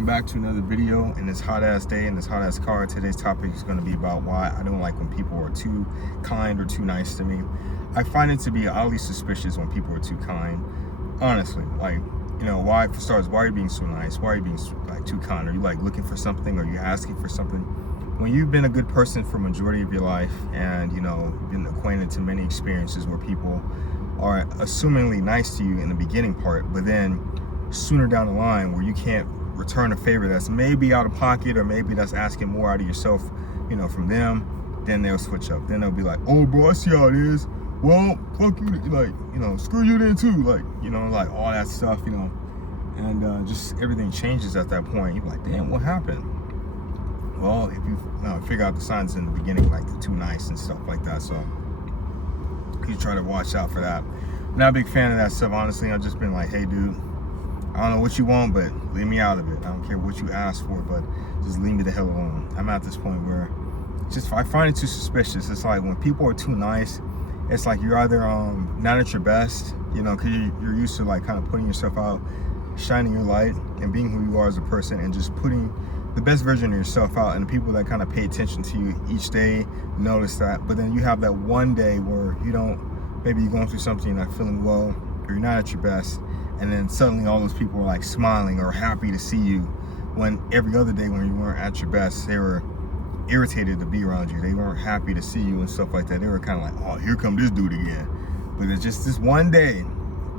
welcome back to another video in this hot ass day in this hot ass car. Today's topic is going to be about why I don't like when people are too kind or too nice to me. I find it to be oddly suspicious when people are too kind. Honestly, like, you know, why, for starters, why are you being so nice? Why are you being like too kind? Are you like looking for something? Or are you asking for something? When you've been a good person for majority of your life and, you know, been acquainted to many experiences where people are assumingly nice to you in the beginning part, but then sooner down the line where you can't return a favor that's maybe out of pocket or maybe that's asking more out of yourself, you know, from them, then they'll switch up. Then they'll be like, oh bro, I see how it is. Well, fuck you, like, you know, screw you then too, like, you know, like all that stuff, you know, and just everything changes at that point. You're like, damn, what happened? Well, if you figure out the signs in the beginning, like they're too nice and stuff like that, so you try to watch out for that. I'm not a big fan of that stuff, honestly. I've just been like, hey dude, I don't know what you want, but leave me out of it. I don't care what you ask for, but just leave me the hell alone. I'm at this point where I find it too suspicious. It's like when people are too nice, it's like you're either not at your best, you know, because you're used to like kind of putting yourself out, shining your light and being who you are as a person and just putting the best version of yourself out. And the people that kind of pay attention to you each day notice that. But then you have that one day where you don't, maybe you're going through something, you're not feeling well, or you're not at your best. And then suddenly all those people are like smiling or happy to see you, when every other day when you weren't at your best, they were irritated to be around you. They weren't happy to see you and stuff like that. They were kind of like, oh, here come this dude again. But it's just this one day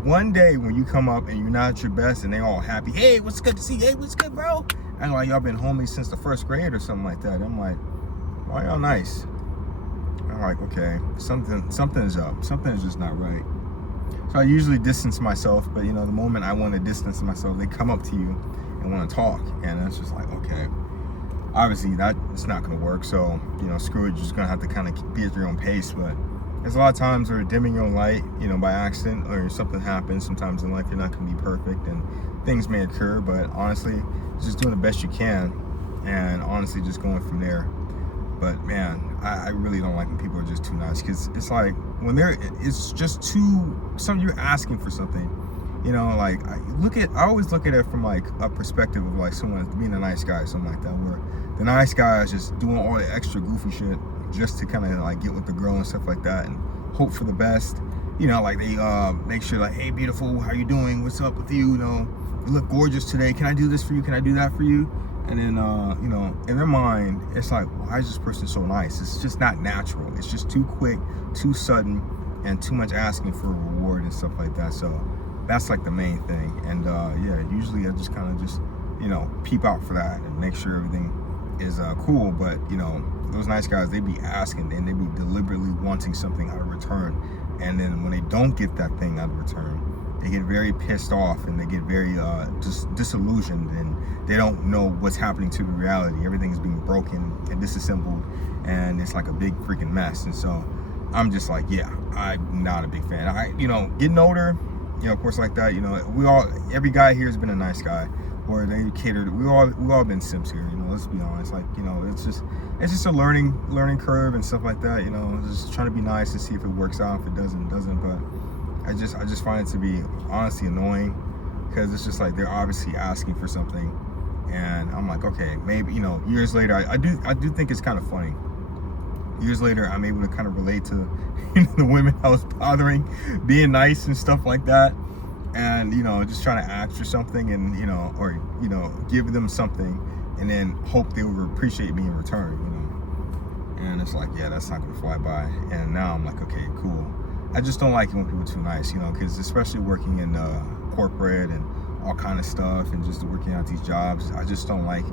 when you come up and you're not at your best and they're all happy. Hey, what's good to see you? Hey, what's good, bro? And like y'all been homies since the first grade or something like that. I'm like, why y'all nice? I'm like, okay, something is up. Something is just not right. So I usually distance myself, but you know, the moment I want to distance myself, they come up to you and want to talk, and it's just like, okay, obviously that it's not going to work. So you know, screw it. You're just going to have to kind of be at your own pace. But there's a lot of times where dimming your own light, you know, by accident or something happens. Sometimes in life you're not going to be perfect, and things may occur. But honestly, just doing the best you can, and honestly, just going from there. But man, I really don't like when people are just too nice, because it's like when it's just you're asking for something, you know, like I always look at it from like a perspective of like someone being a nice guy or something like that, where the nice guy is just doing all the extra goofy shit just to kind of like get with the girl and stuff like that and hope for the best, you know, like they make sure like, hey beautiful, how you doing, what's up with you, you know, you look gorgeous today, can I do this for you, can I do that for you? And then, you know, in their mind, it's like, why is this person so nice? It's just not natural. It's just too quick, too sudden, and too much asking for a reward and stuff like that. So that's like the main thing. And yeah, usually I just kind of just, you know, peep out for that and make sure everything is cool. But, you know, those nice guys, they be asking and they be deliberately wanting something out of return. And then when they don't get that thing out of return, they get very pissed off and they get very just disillusioned, and they don't know what's happening to the reality. Everything is being broken and disassembled, and it's like a big freaking mess. And so I'm just like, yeah, I'm not a big fan. You know, getting older, you know, of course, like that, you know, every guy here has been a nice guy, or they catered. We all been simps here, you know, let's be honest. Like, you know, it's just a learning curve and stuff like that, you know, just trying to be nice and see if it works out. If it doesn't. But I just find it to be honestly annoying, because it's just like they're obviously asking for something, and I'm like, okay, maybe, you know, years later, I do think it's kind of funny. Years later, I'm able to kind of relate to, you know, the women I was bothering, being nice and stuff like that, and you know, just trying to ask for something, and you know, or you know, give them something, and then hope they will appreciate me in return, you know. And it's like, yeah, that's not gonna fly by. And now I'm like, okay, cool. I just don't like it when people are too nice, you know, because especially working in corporate and all kind of stuff and just working out these jobs, I just don't like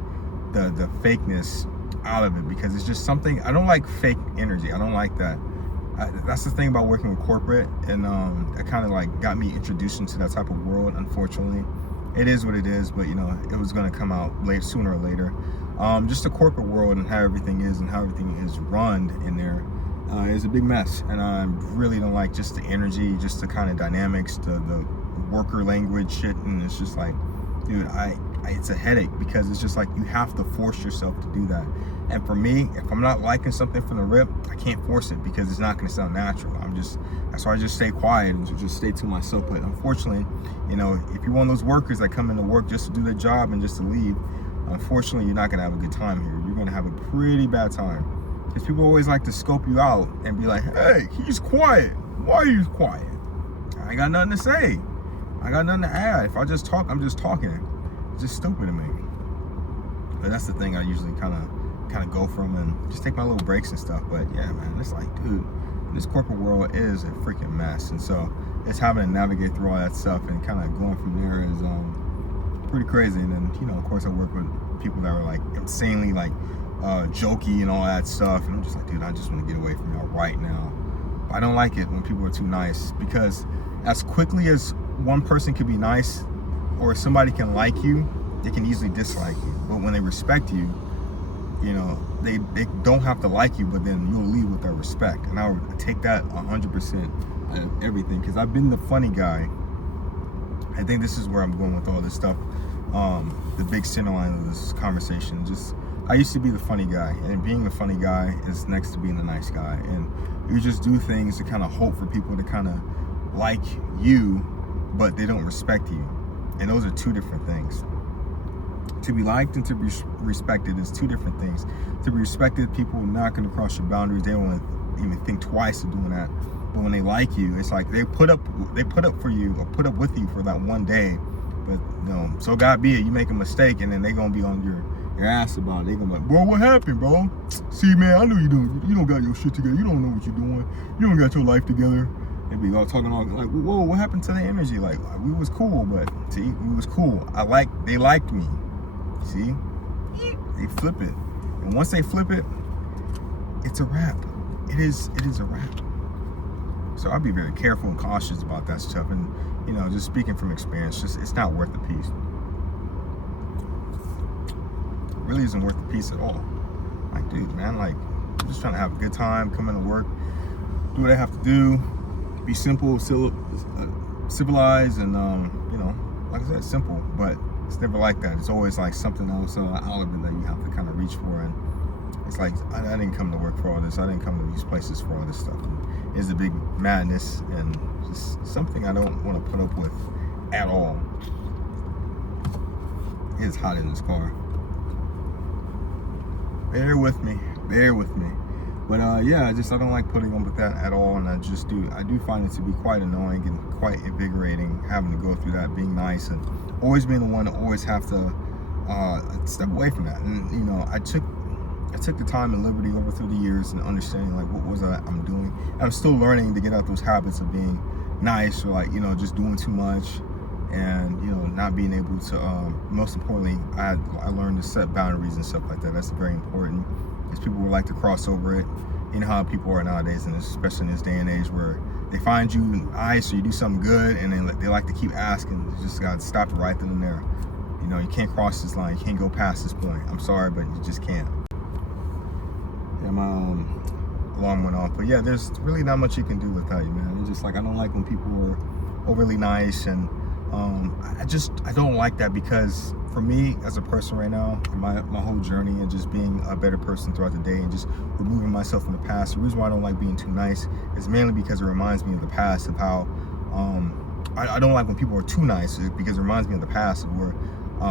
the fakeness out of it, because it's just something, I don't like fake energy. I don't like that. That's the thing about working with corporate, and that kind of like got me introduced into that type of world. Unfortunately, it is what it is, but you know, it was going to come out sooner or later. Just the corporate world and how everything is and how everything is run in there. Is a big mess, and I really don't like just the energy, just the kind of dynamics, the worker language shit, and it's just like, dude, it's a headache, because it's just like you have to force yourself to do that. And for me, if I'm not liking something from the rip, I can't force it, because it's not going to sound natural. That's why I just stay quiet and just stay to myself. But unfortunately, you know, if you're one of those workers that come into work just to do their job and just to leave, unfortunately, you're not going to have a good time here. You're going to have a pretty bad time, because people always like to scope you out and be like, hey, he's quiet. Why are you quiet? I ain't got nothing to say. I got nothing to add. If I just talk, I'm just talking. It's just stupid to me. But that's the thing I usually kind of go from, and just take my little breaks and stuff. But yeah, man, it's like, dude, this corporate world is a freaking mess, and so it's having to navigate through all that stuff and kind of going from there is pretty crazy. And then, you know, of course, I work with people that are like insanely like jokey and all that stuff, and I'm just like, dude, I just want to get away from y'all right now. I don't like it when people are too nice, because as quickly as one person can be nice or somebody can like you, they can easily dislike you. But when they respect you, you know, they don't have to like you, but then you'll leave with their respect. And I would take that 100% out of everything, because I've been the funny guy. I think this is where I'm going with all this stuff. The big center line of this conversation, just, I used to be the funny guy, and being the funny guy is next to being the nice guy. And you just do things to kind of hope for people to kind of like you, but they don't respect you. And those are two different things. To be liked and to be respected is two different things. To be respected, people are not going to cross your boundaries. They don't even think twice of doing that. But when they like you, it's like they put up for you, or put up with you for that one day. But you know, so God be it, you make a mistake, and then they're gonna be on your ass about it. They're gonna be like, bro, what happened, bro? See, man, I know you don't got your shit together. You don't know what you're doing. You don't got your life together. They be all talking all like, whoa, what happened to the energy? Like, we was cool, but see, we was cool. They liked me. See, they flip it, and once they flip it, it's a wrap. It is a wrap. So I'll be very careful and cautious about that stuff. And you know, just speaking from experience, just it's not worth the peace. It really isn't worth the peace at all. Like, dude, man, like, I'm just trying to have a good time, come into work, do what I have to do, be simple, civilized, and you know, like I said, simple. But it's never like that. It's always like something else out of it that you have to kind of reach for. And it's like, I didn't come to work for all this. I didn't come to these places for all this stuff. And it's a big madness, and just something I don't want to put up with at all. It's hot in this car. Bear with me. But yeah, I don't like putting up with that at all. And I do find it to be quite annoying and quite invigorating, having to go through that, being nice, and always being the one to always have to step away from that. And you know, I took the time and liberty over through the years and understanding like what was I'm doing. And I'm still learning to get out those habits of being nice, or like, you know, just doing too much, and you know, not being able to most importantly, I learned to set boundaries and stuff like that. That's very important, because people would like to cross over it. You know how people are nowadays, and especially in this day and age, where they find you nice or you do something good, and then they like to keep asking. You just gotta stop it right then and there. You know, you can't cross this line, you can't go past this point. I'm sorry, but you just can't. Yeah, my alarm went off. But yeah, there's really not much you can do without you, man. It's just like, I don't like when people are overly nice, and I don't like that, because for me as a person right now, my whole journey and just being a better person throughout the day and just removing myself from the past, the reason why I don't like being too nice is mainly because it reminds me of the past, of how I don't like when people are too nice, because it reminds me of the past, of where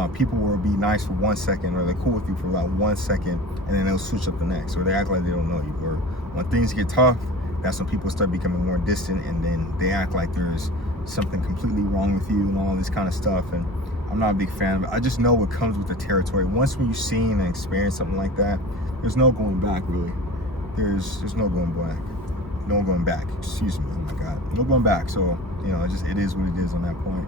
people will be nice for 1 second, or they're cool with you for about 1 second, and then they'll switch up the next, or they act like they don't know you. Or when things get tough, that's when people start becoming more distant, and then they act like there's something completely wrong with you and all this kind of stuff. And I'm not a big fan of it. I just know what comes with the territory. Once when you've seen and experienced something like that, there's no going back, really. There's no going back. No going back. Excuse me. Oh my God. No going back. So, you know, it is what it is on that point.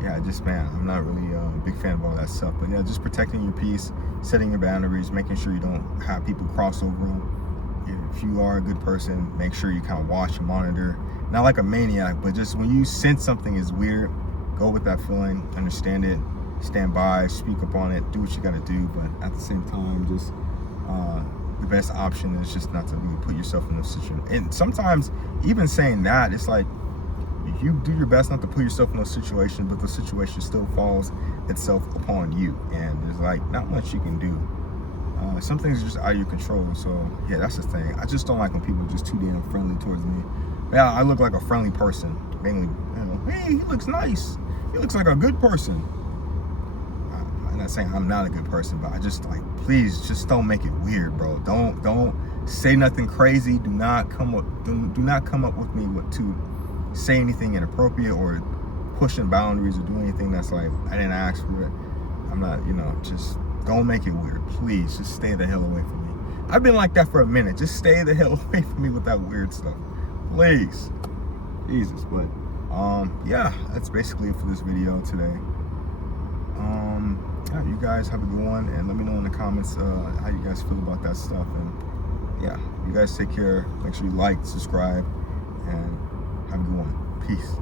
Yeah, I'm not really a big fan of all that stuff. But yeah, just protecting your peace, setting your boundaries, making sure you don't have people cross over them. If you are a good person, make sure you kind of watch and monitor. Not like a maniac, but just when you sense something is weird, go with that feeling, understand it, stand by, speak up on it, do what you got to do. But at the same time, just the best option is just not to really put yourself in this situation. And sometimes, even saying that, it's like, you do your best not to put yourself in those situations, but the situation still falls itself upon you, and there's like not much you can do. Some things are just out of your control. So yeah, that's the thing. I just don't like when people are just too damn friendly towards me. Yeah, I look like a friendly person, mainly, you know, hey, he looks nice, he looks like a good person. I'm not saying I'm not a good person, but I just like, please just don't make it weird, bro. Don't say nothing crazy. Do not come up with me to say anything inappropriate or pushing boundaries or doing anything that's like, I didn't ask for it. I'm not, you know, just don't make it weird. Please just stay the hell away from me. I've been like that for a minute. Just stay the hell away from me with that weird stuff, please. Jesus. But yeah, that's basically it for this video today. Yeah, you guys have a good one, and let me know in the comments how you guys feel about that stuff. And yeah, you guys take care. Make sure you like, subscribe, and have a good one. Peace.